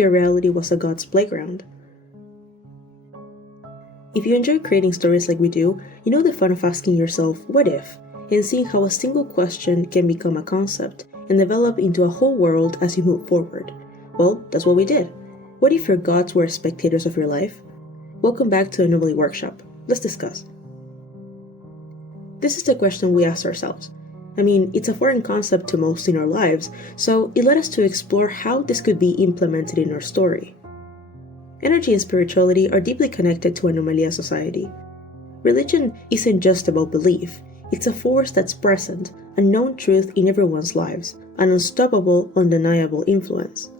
your reality was a god's playground? If you enjoy creating stories like we do, you know the fun of asking yourself, what if? And seeing how a single question can become a concept and develop into a whole world as you move forward. Well, that's what we did. What if your gods were spectators of your life? Welcome back to Anomaly Workshop. Let's discuss. This is the question we asked ourselves. I mean, it's a foreign concept to most in our lives, so it led us to explore how this could be implemented in our story. Energy and spirituality are deeply connected to Anomalía society. Religion isn't just about belief, it's a force that's present, a known truth in everyone's lives, an unstoppable, undeniable influence.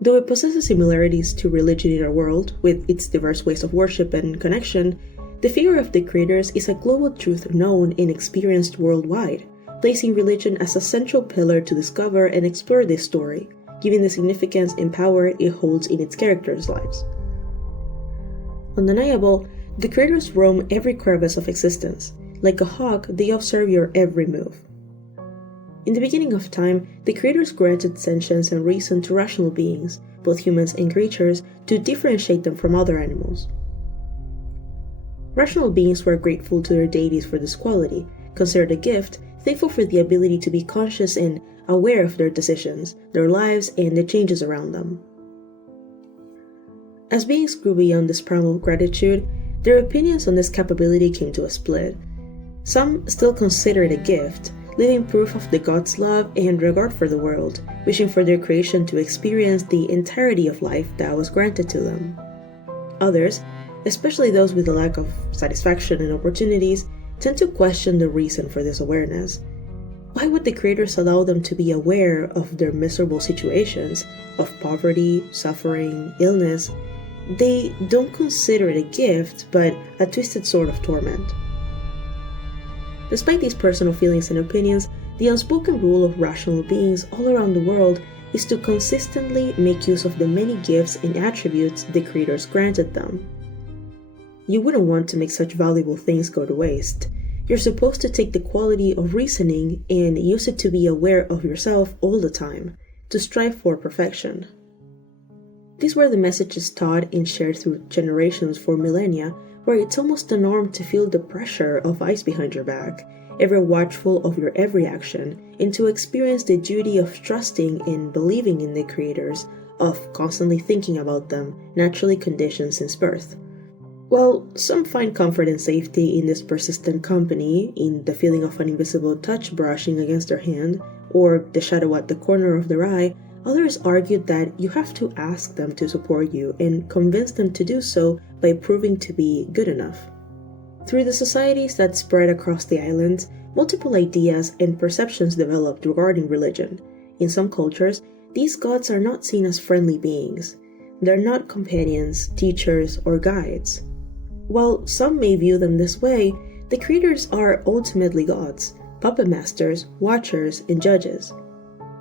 Though it possesses similarities to religion in our world, with its diverse ways of worship and connection, the figure of the creators is a global truth known and experienced worldwide, placing religion as a central pillar to discover and explore this story, giving the significance and power it holds in its characters' lives. Undeniable, the creators roam every crevice of existence. Like a hawk, they observe your every move. In the beginning of time, the creators granted sentience and reason to rational beings, both humans and creatures, to differentiate them from other animals. Rational beings were grateful to their deities for this quality, considered a gift, thankful for the ability to be conscious and aware of their decisions, their lives, and the changes around them. As beings grew beyond this primal gratitude, their opinions on this capability came to a split. Some still consider it a gift, living proof of the gods' love and regard for the world, wishing for their creation to experience the entirety of life that was granted to them. Others, especially those with a lack of satisfaction and opportunities, tend to question the reason for this awareness. Why would the creators allow them to be aware of their miserable situations, of poverty, suffering, illness? They don't consider it a gift, but a twisted sort of torment. Despite these personal feelings and opinions, the unspoken rule of rational beings all around the world is to consistently make use of the many gifts and attributes the creators granted them. You wouldn't want to make such valuable things go to waste. You're supposed to take the quality of reasoning and use it to be aware of yourself all the time, to strive for perfection. These were the messages taught and shared through generations for millennia, where it's almost the norm to feel the pressure of eyes behind your back, ever watchful of your every action, and to experience the duty of trusting and believing in the creators, of constantly thinking about them, naturally conditioned since birth. Well, some find comfort and safety in this persistent company, in the feeling of an invisible touch brushing against their hand, or the shadow at the corner of their eye. Others argued that you have to ask them to support you and convince them to do so by proving to be good enough. Through the societies that spread across the islands, multiple ideas and perceptions developed regarding religion. In some cultures, these gods are not seen as friendly beings. They're not companions, teachers, or guides. While some may view them this way, the creators are ultimately gods, puppet masters, watchers, and judges.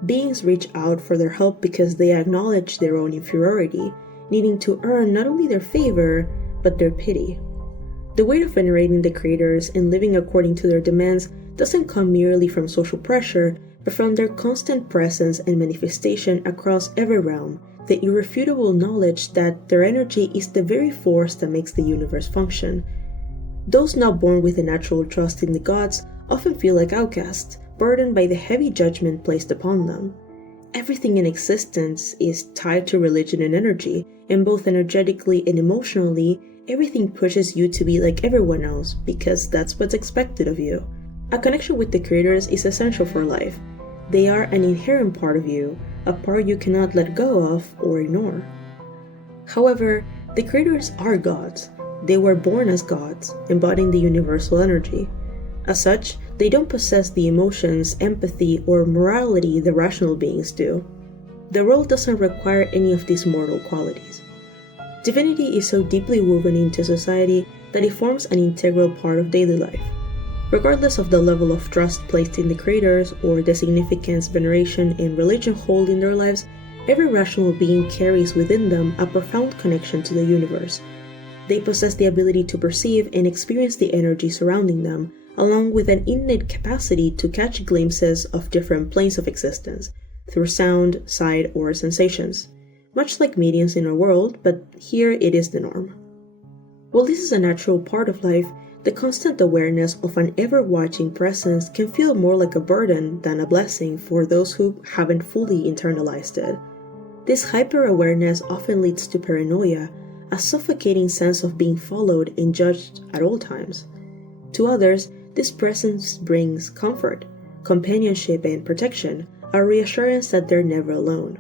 Beings reach out for their help because they acknowledge their own inferiority, needing to earn not only their favor, but their pity. The weight of venerating the creators and living according to their demands doesn't come merely from social pressure, but from their constant presence and manifestation across every realm, the irrefutable knowledge that their energy is the very force that makes the universe function. Those not born with a natural trust in the gods often feel like outcasts, burdened by the heavy judgment placed upon them. Everything in existence is tied to religion and energy, and both energetically and emotionally, everything pushes you to be like everyone else because that's what's expected of you. A connection with the creators is essential for life. They are an inherent part of you, a part you cannot let go of or ignore. However, the creators are gods. They were born as gods, embodying the universal energy. As such, they don't possess the emotions, empathy, or morality the rational beings do. The world doesn't require any of these mortal qualities. Divinity is so deeply woven into society that it forms an integral part of daily life. Regardless of the level of trust placed in the creators or the significance veneration and religion hold in their lives, every rational being carries within them a profound connection to the universe. They possess the ability to perceive and experience the energy surrounding them, along with an innate capacity to catch glimpses of different planes of existence, through sound, sight, or sensations, much like mediums in our world, but here it is the norm. While this is a natural part of life, the constant awareness of an ever-watching presence can feel more like a burden than a blessing for those who haven't fully internalized it. This hyper-awareness often leads to paranoia, a suffocating sense of being followed and judged at all times. To others, this presence brings comfort, companionship, and protection, a reassurance that they're never alone.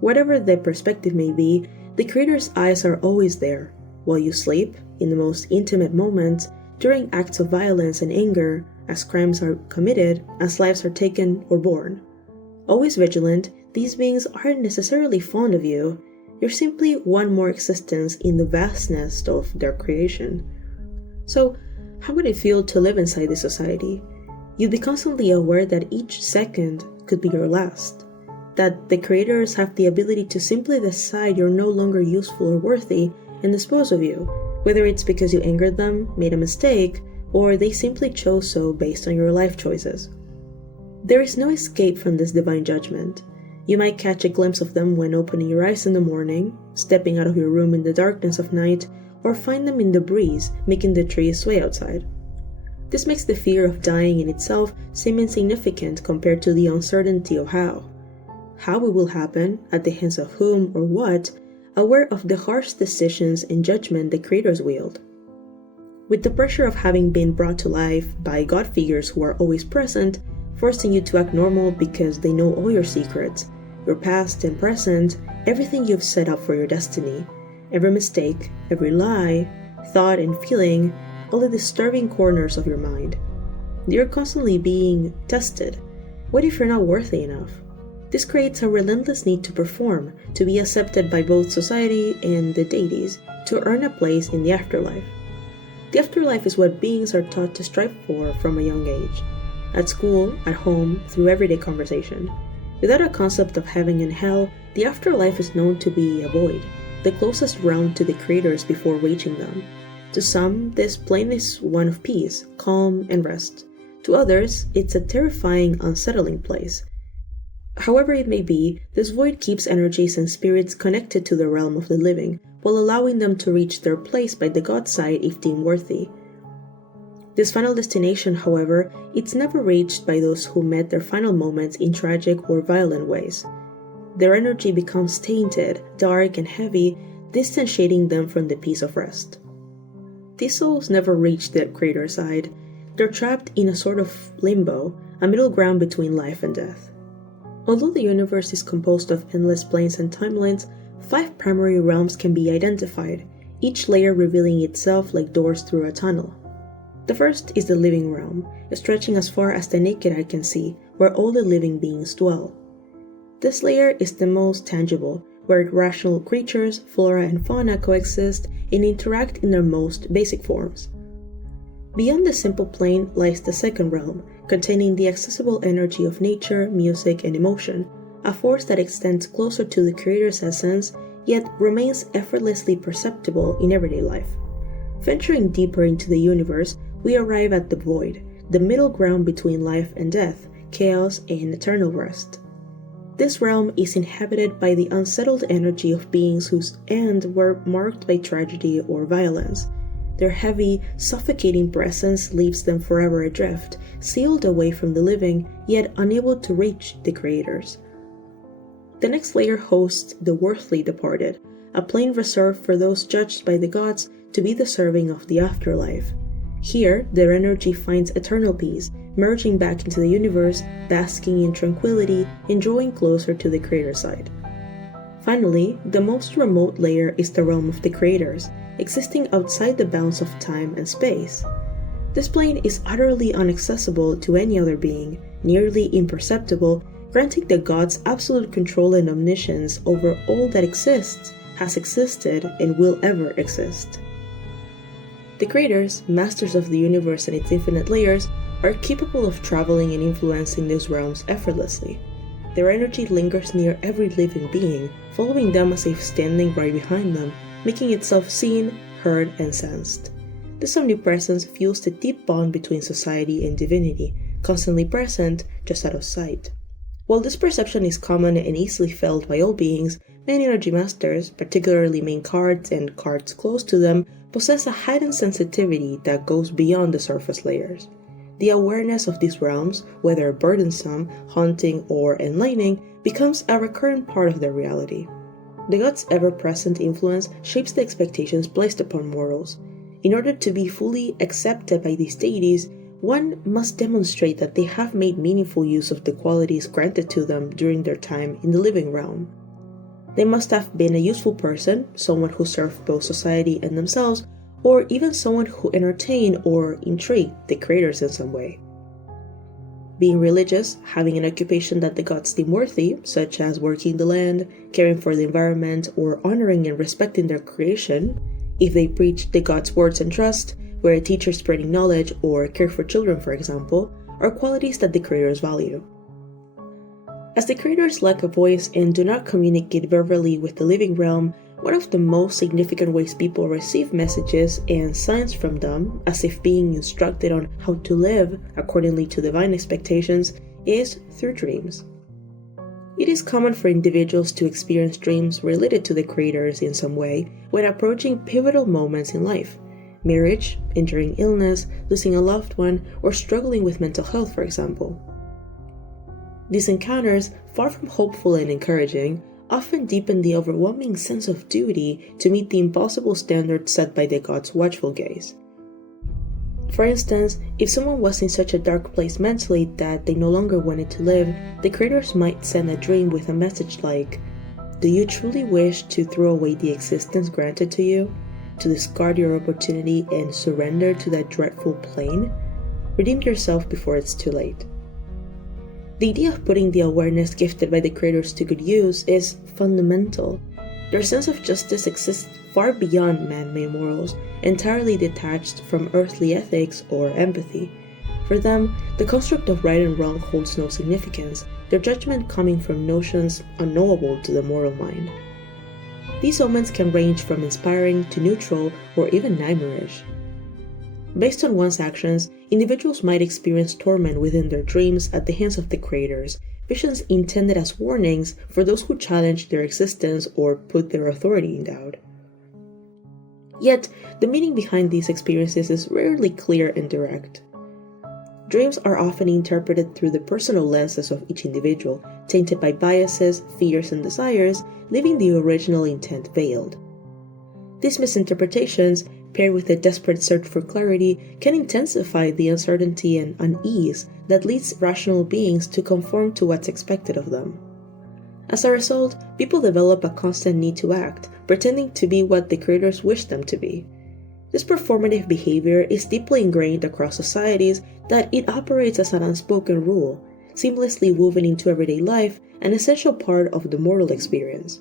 Whatever their perspective may be, the Creator's eyes are always there, while you sleep, in the most intimate moments, during acts of violence and anger, as crimes are committed, as lives are taken or born. Always vigilant, these beings aren't necessarily fond of you. You're simply one more existence in the vastness of their creation. So, how would it feel to live inside this society? You'd be constantly aware that each second could be your last. That the creators have the ability to simply decide you're no longer useful or worthy and dispose of you, whether it's because you angered them, made a mistake, or they simply chose so based on your life choices. There is no escape from this divine judgment. You might catch a glimpse of them when opening your eyes in the morning, stepping out of your room in the darkness of night, or find them in the breeze making the trees sway outside. This makes the fear of dying in itself seem insignificant compared to the uncertainty of how. How it will happen, at the hands of whom or what, aware of the harsh decisions and judgment the creators wield. With the pressure of having been brought to life by God figures who are always present, forcing you to act normal because they know all your secrets, your past and present, everything you've set up for your destiny, every mistake, every lie, thought and feeling, all the disturbing corners of your mind. You're constantly being tested. What if you're not worthy enough? This creates a relentless need to perform, to be accepted by both society and the deities, to earn a place in the afterlife. The afterlife is what beings are taught to strive for from a young age. At school, at home, through everyday conversation. Without a concept of heaven and hell, the afterlife is known to be a void, the closest realm to the creators before reaching them. To some, this plane is one of peace, calm, and rest. To others, it's a terrifying, unsettling place. However it may be, this void keeps energies and spirits connected to the realm of the living, while allowing them to reach their place by the God side if deemed worthy. This final destination, however, it's never reached by those who met their final moments in tragic or violent ways. Their energy becomes tainted, dark, and heavy, distanciating them from the peace of rest. These souls never reach the Creator side. They're trapped in a sort of limbo, a middle ground between life and death. Although the universe is composed of endless planes and timelines, 5 primary realms can be identified, each layer revealing itself like doors through a tunnel. The first is the living realm, stretching as far as the naked eye can see, where all the living beings dwell. This layer is the most tangible, where rational creatures, flora and fauna coexist and interact in their most basic forms. Beyond the simple plane lies the second realm, containing the accessible energy of nature, music, and emotion, a force that extends closer to the Creator's essence, yet remains effortlessly perceptible in everyday life. Venturing deeper into the universe, we arrive at the void, the middle ground between life and death, chaos and eternal rest. This realm is inhabited by the unsettled energy of beings whose end were marked by tragedy or violence. Their heavy, suffocating presence leaves them forever adrift, sealed away from the living, yet unable to reach the creators. The next layer hosts the worthily departed, a plane reserved for those judged by the gods to be deserving of the afterlife. Here, their energy finds eternal peace, merging back into the universe, basking in tranquility, and drawing closer to the Creator side. Finally, the most remote layer is the realm of the creators, existing outside the bounds of time and space. This plane is utterly inaccessible to any other being, nearly imperceptible, granting the gods absolute control and omniscience over all that exists, has existed, and will ever exist. The creators, masters of the universe and its infinite layers, are capable of traveling and influencing these realms effortlessly. Their energy lingers near every living being, following them as if standing right behind them, making itself seen, heard, and sensed. This omnipresence fuels the deep bond between society and divinity, constantly present, just out of sight. While this perception is common and easily felt by all beings, many energy masters, particularly main cards and cards close to them, possess a heightened sensitivity that goes beyond the surface layers. The awareness of these realms, whether burdensome, haunting, or enlightening, becomes a recurrent part of their reality. The gods' ever-present influence shapes the expectations placed upon mortals. In order to be fully accepted by these deities, one must demonstrate that they have made meaningful use of the qualities granted to them during their time in the living realm. They must have been a useful person, someone who served both society and themselves, or even someone who entertained or intrigued the creators in some way. Being religious, having an occupation that the gods deem worthy, such as working the land, caring for the environment, or honoring and respecting their creation, if they preach the gods' words and trust, were a teacher spreading knowledge, or care for children, for example, are qualities that the creators value. As the creators lack a voice and do not communicate verbally with the living realm, one of the most significant ways people receive messages and signs from them, as if being instructed on how to live accordingly to divine expectations, is through dreams. It is common for individuals to experience dreams related to the creators in some way when approaching pivotal moments in life. Marriage, enduring illness, losing a loved one, or struggling with mental health, for example. These encounters, far from hopeful and encouraging, often deepen the overwhelming sense of duty to meet the impossible standards set by the gods' watchful gaze. For instance, if someone was in such a dark place mentally that they no longer wanted to live, the creators might send a dream with a message like, "Do you truly wish to throw away the existence granted to you? To discard your opportunity and surrender to that dreadful plane? Redeem yourself before it's too late." The idea of putting the awareness gifted by the creators to good use is fundamental. Their sense of justice exists far beyond man-made morals, entirely detached from earthly ethics or empathy. For them, the construct of right and wrong holds no significance, their judgment coming from notions unknowable to the mortal mind. These omens can range from inspiring to neutral or even nightmarish. Based on one's actions, individuals might experience torment within their dreams at the hands of the creators, visions intended as warnings for those who challenge their existence or put their authority in doubt. Yet, the meaning behind these experiences is rarely clear and direct. Dreams are often interpreted through the personal lenses of each individual, tainted by biases, fears, and desires, leaving the original intent veiled. These misinterpretations, paired with a desperate search for clarity, can intensify the uncertainty and unease that leads rational beings to conform to what's expected of them. As a result, people develop a constant need to act, pretending to be what the creators wish them to be. This performative behavior is deeply ingrained across societies that it operates as an unspoken rule, seamlessly woven into everyday life, an essential part of the mortal experience.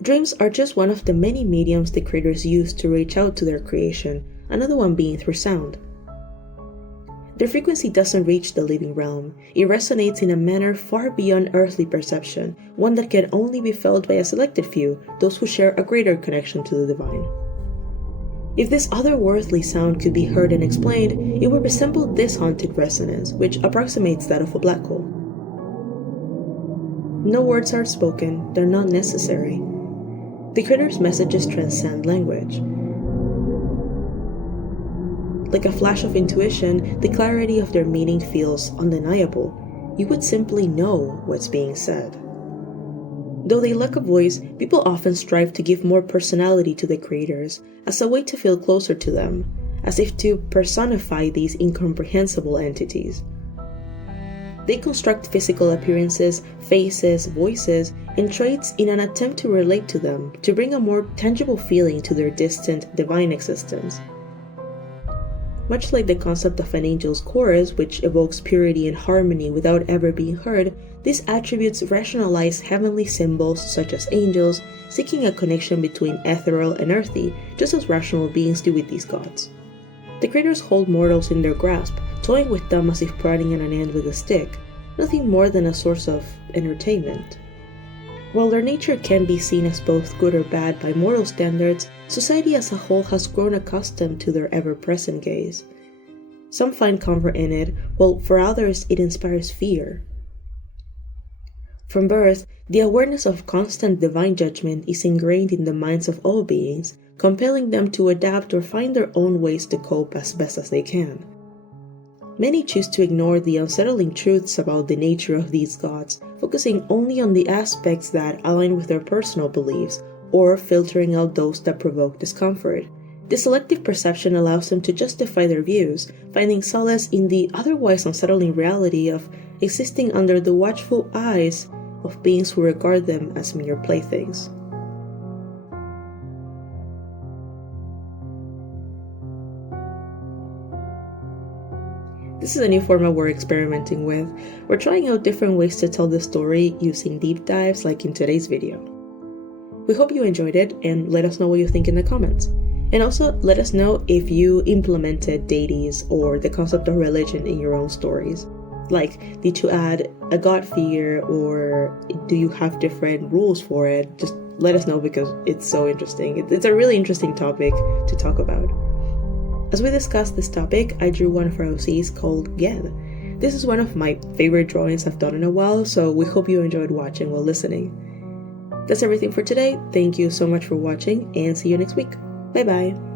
Dreams are just one of the many mediums the creators use to reach out to their creation, another one being through sound. Their frequency doesn't reach the living realm. It resonates in a manner far beyond earthly perception, one that can only be felt by a selected few, those who share a greater connection to the divine. If this otherworldly sound could be heard and explained, it would resemble this haunted resonance, which approximates that of a black hole. No words are spoken, they're not necessary. The creators' messages transcend language. Like a flash of intuition, the clarity of their meaning feels undeniable. You would simply know what's being said. Though they lack a voice, people often strive to give more personality to the creators, as a way to feel closer to them, as if to personify these incomprehensible entities. They construct physical appearances, faces, voices, and traits in an attempt to relate to them, to bring a more tangible feeling to their distant, divine existence. Much like the concept of an angel's chorus, which evokes purity and harmony without ever being heard, these attributes rationalize heavenly symbols such as angels, seeking a connection between ethereal and earthy, just as rational beings do with these gods. The creators hold mortals in their grasp, toying with them as if prodding at an ant with a stick, nothing more than a source of entertainment. While their nature can be seen as both good or bad by mortal standards, society as a whole has grown accustomed to their ever-present gaze. Some find comfort in it, while for others it inspires fear. From birth, the awareness of constant divine judgment is ingrained in the minds of all beings, compelling them to adapt or find their own ways to cope as best as they can. Many choose to ignore the unsettling truths about the nature of these gods, focusing only on the aspects that align with their personal beliefs, or filtering out those that provoke discomfort. This selective perception allows them to justify their views, finding solace in the otherwise unsettling reality of existing under the watchful eyes of beings who regard them as mere playthings. This is a new format we're experimenting with. We're trying out different ways to tell the story using deep dives like in today's video. We hope you enjoyed it, and let us know what you think in the comments. And also, let us know if you implemented deities or the concept of religion in your own stories. Like, did you add a god figure, or do you have different rules for it? Just let us know, because it's so interesting. It's a really interesting topic to talk about. As we discussed this topic, I drew one of our OCs called Gaede. This is one of my favorite drawings I've done in a while, so we hope you enjoyed watching while listening. That's everything for today. Thank you so much for watching, and see you next week. Bye bye!